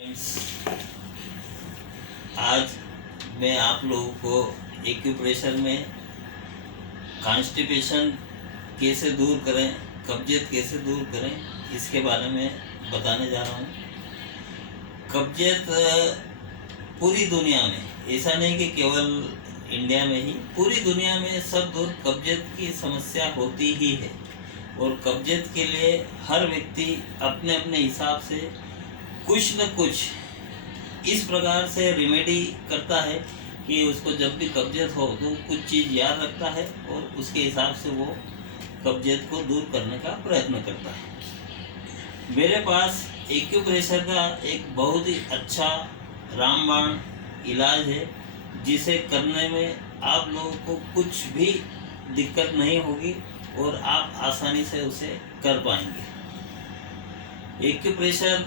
Friends, आज मैं आप लोगों को एक्यूप्रेशर में कॉन्स्टिपेशन कैसे दूर करें, कब्जियत कैसे दूर करें, इसके बारे में बताने जा रहा हूँ। कब्जियत पूरी दुनिया में, ऐसा नहीं कि केवल इंडिया में ही, पूरी दुनिया में सब दूर कब्जियत की समस्या होती ही है। और कब्जियत के लिए हर व्यक्ति अपने अपने हिसाब से कुछ न कुछ इस प्रकार से रेमेडी करता है कि उसको जब भी कब्जियत हो तो कुछ चीज़ याद रखता है और उसके हिसाब से वो कब्जियत को दूर करने का प्रयत्न करता है। मेरे पास एक्यूप्रेशर का एक बहुत ही अच्छा रामबाण इलाज है, जिसे करने में आप लोगों को कुछ भी दिक्कत नहीं होगी और आप आसानी से उसे कर पाएंगे। एक्यूप्रेशर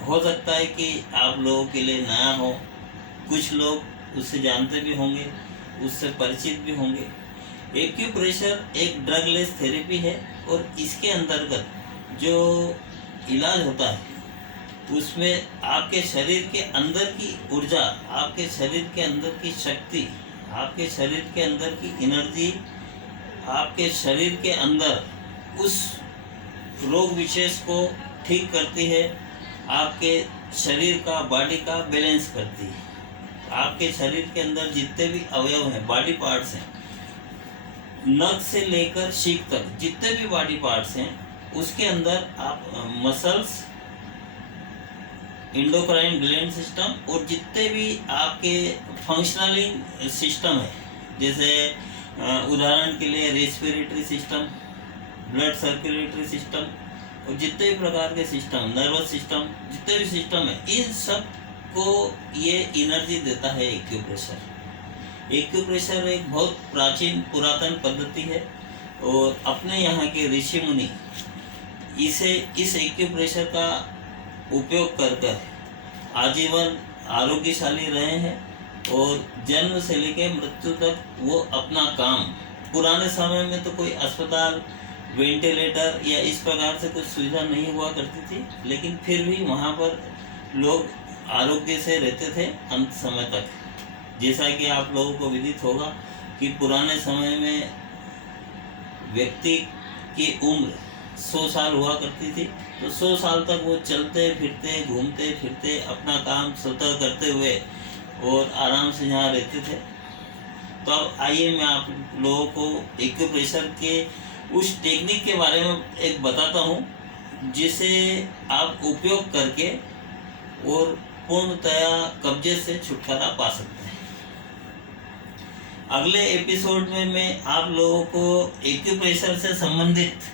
हो सकता है कि आप लोगों के लिए नया हो, कुछ लोग उससे जानते भी होंगे, उससे परिचित भी होंगे। एक्यूप्रेशर एक ड्रग लेस थेरेपी है और इसके अंतर्गत जो इलाज होता है उसमें आपके शरीर के अंदर की ऊर्जा, आपके शरीर के अंदर की शक्ति, आपके शरीर के अंदर की एनर्जी, आपके शरीर के अंदर उस रोग विशेष को ठीक करती है, आपके शरीर का, बॉडी का बैलेंस करती है। आपके शरीर के अंदर जितने भी अवयव हैं, बॉडी पार्ट्स हैं, नख से लेकर शीक तक जितने भी बॉडी पार्ट्स हैं, उसके अंदर आप मसल्स, एंडोक्राइन ग्लैंड सिस्टम और जितने भी आपके फंक्शनलिंग सिस्टम है, जैसे उदाहरण के लिए respiratory system, blood circulatory system और जितने भी प्रकार के सिस्टम, नर्वस सिस्टम, जितने भी सिस्टम है, इन सब को ये एनर्जी देता है एक्यूप्रेशर। एक्यूप्रेशर एक बहुत प्राचीन पुरातन पद्धति है और अपने यहाँ के ऋषि मुनि इस एक्यूप्रेशर का उपयोग कर कर आजीवन आरोग्यशाली रहे हैं और जन्म से लेकर मृत्यु तक वो अपना काम, पुराने समय में तो कोई अस्पताल, वेंटिलेटर या इस प्रकार से कुछ सुविधा नहीं हुआ करती थी, लेकिन फिर भी वहाँ पर लोग आरोग्य से रहते थे अंत समय तक। जैसा कि आप लोगों को विदित होगा कि पुराने समय में व्यक्ति की उम्र 100 साल हुआ करती थी, तो 100 साल तक वो चलते फिरते, घूमते फिरते, अपना काम स्वतः करते हुए और आराम से यहाँ रहते थे। तो अब आइए मैं आप लोगों को एक्यूप्रेशर के उस टेक्निक के बारे में एक बताता हूँ, जिसे आप उपयोग करके और पूर्णतया कब्जे से छुटकारा पा सकते हैं। अगले एपिसोड में मैं आप लोगों को एक्यूप्रेशर से संबंधित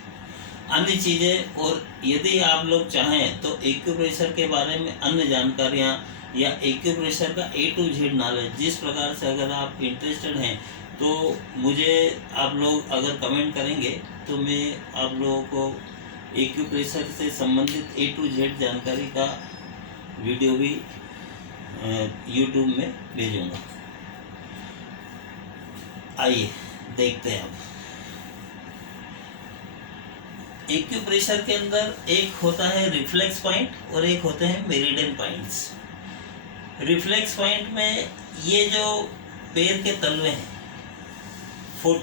अन्य चीज़ें, और यदि आप लोग चाहें तो एक्यूप्रेशर के बारे में अन्य जानकारियाँ या एक्यूप्रेशर का A to Z नॉलेज, जिस प्रकार से अगर आप इंटरेस्टेड हैं तो मुझे आप लोग अगर कमेंट करेंगे तो मैं आप लोगों को एक्यूप्रेशर से संबंधित A to Z जानकारी का वीडियो भी यूट्यूब में भेजूँगा। आइए देखते हैं। अब एक्यूप्रेशर के अंदर एक होता है रिफ्लेक्स पॉइंट और एक होते हैं मेरिडियन पॉइंट्स। रिफ्लेक्स पॉइंट में ये जो पैर के तलवे हैं, फुट,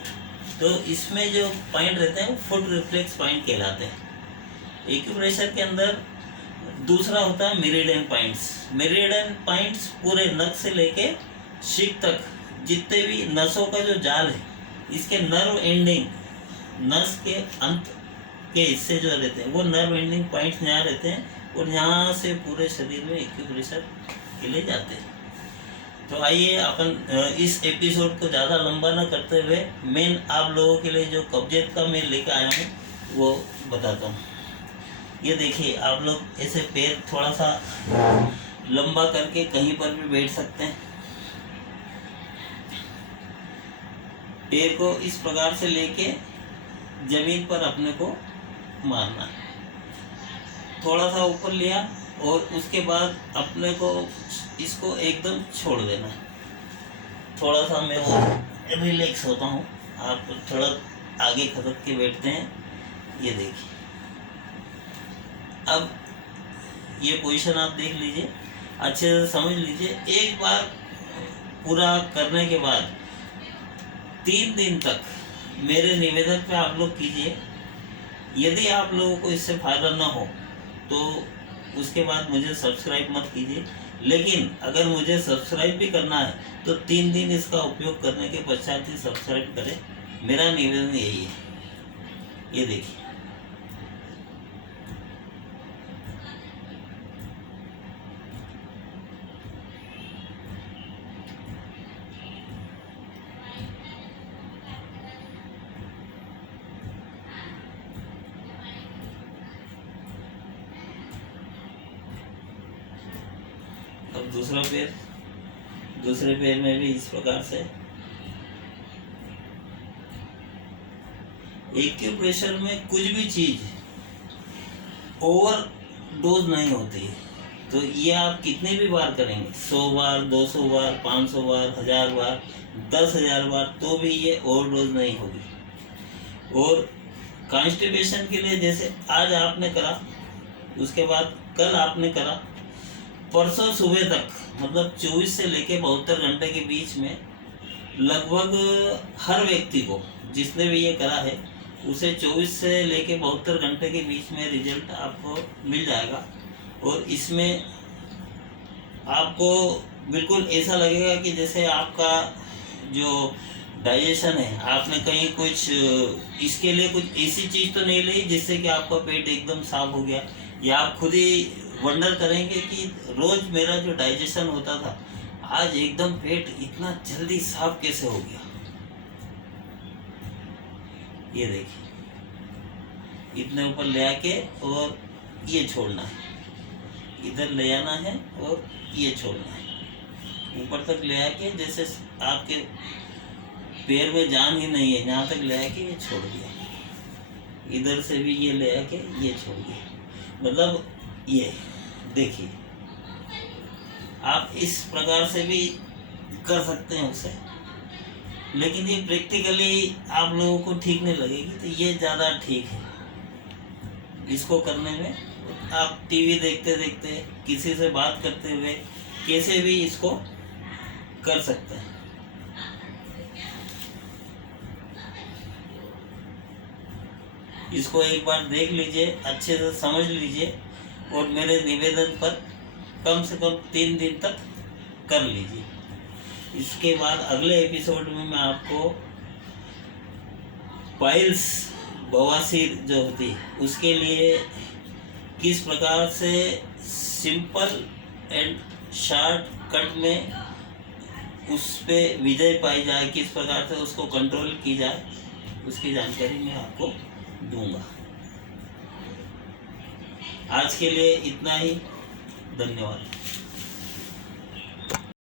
तो इसमें जो पॉइंट रहते हैं वो फुट रिफ्लेक्स पॉइंट कहलाते हैं। एक्यूप्रेशर के अंदर दूसरा होता है मेरिडियन पॉइंट्स। मेरिडियन पॉइंट्स पूरे नख से लेके शीक तक जितने भी नसों का जो जाल है, इसके नर्व एंडिंग, नस के अंत के हिस्से जो रहते हैं वो नर्व एंडिंग पॉइंट्स यहाँ रहते हैं और यहाँ से पूरे शरीर में एक्यूप्रेशर के लिए जाते हैं। तो आइए अपन इस एपिसोड को ज़्यादा लंबा ना करते हुए मेन आप लोगों के लिए जो कब्जियत का मैं लेकर आया हूँ वो बताता हूँ। ये देखिए, आप लोग ऐसे पैर थोड़ा सा लंबा करके कहीं पर भी बैठ सकते हैं। पैर को इस प्रकार से लेके जमीन पर अपने को मारना है, थोड़ा सा ऊपर लिया और उसके बाद अपने को इसको एकदम छोड़ देना है। थोड़ा सा मैं वो रिलैक्स होता हूँ, आप थोड़ा आगे खसक के बैठते हैं। ये देखिए, अब ये पोजीशन आप देख लीजिए, अच्छे से समझ लीजिए। एक बार पूरा करने के बाद 3 दिन तक मेरे निवेदन पे आप लोग कीजिए। यदि आप लोगों को इससे फ़ायदा ना हो तो उसके बाद मुझे सब्सक्राइब मत कीजिए, लेकिन अगर मुझे सब्सक्राइब भी करना है तो 3 दिन इसका उपयोग करने के पश्चात ही सब्सक्राइब करें। मेरा निवेदन यही है। ये देखिए, अब दूसरे पैर में भी इस प्रकार से एक्यूप्रेशर में कुछ भी चीज ओवर डोज नहीं होती है। तो ये आप कितने भी बार करेंगे, 100 बार, 200 बार, 500 बार, 1000 बार, 10,000 बार, तो भी ये ओवर डोज नहीं होगी। और कॉन्स्टिपेशन के लिए जैसे आज आपने करा, उसके बाद कल आपने करा, परसों सुबह तक, मतलब 24 से लेके 72 घंटे के बीच में लगभग हर व्यक्ति को, जिसने भी ये करा है, उसे 24 से लेके 72 घंटे के बीच में रिजल्ट आपको मिल जाएगा। और इसमें आपको बिल्कुल ऐसा लगेगा कि जैसे आपका जो डाइजेशन है, आपने कहीं कुछ इसके लिए कुछ ऐसी चीज़ तो नहीं ली जिससे कि आपका पेट एकदम साफ हो गया, या आप खुद ही वंडर करेंगे कि रोज़ मेरा जो डाइजेशन होता था, आज एकदम पेट इतना जल्दी साफ कैसे हो गया। ये देखिए, इतने ऊपर ले आके और ये छोड़ना है, इधर ले आना है और ये छोड़ना है, ऊपर तक ले आके, जैसे आपके पैर में जान ही नहीं है, यहाँ तक ले आके ये छोड़ दिया, इधर से भी ये ले आके ये छोड़ दिया। मतलब ये देखिए, आप इस प्रकार से भी कर सकते हैं उसे, लेकिन ये प्रैक्टिकली आप लोगों को ठीक नहीं लगेगी, तो ये ज़्यादा ठीक है इसको करने में। आप टीवी देखते देखते, किसी से बात करते हुए, कैसे भी इसको कर सकते हैं। इसको एक बार देख लीजिए, अच्छे से समझ लीजिए, और मेरे निवेदन पर कम से कम 3 दिन तक कर लीजिए। इसके बाद अगले एपिसोड में मैं आपको पाइल्स, बवासीर जो होती है, उसके लिए किस प्रकार से सिंपल एंड शॉर्ट कट में उस पे विजय पाई जाए, किस प्रकार से उसको कंट्रोल की जाए, उसकी जानकारी मैं आपको दूंगा। आज के लिए इतना ही, धन्यवाद।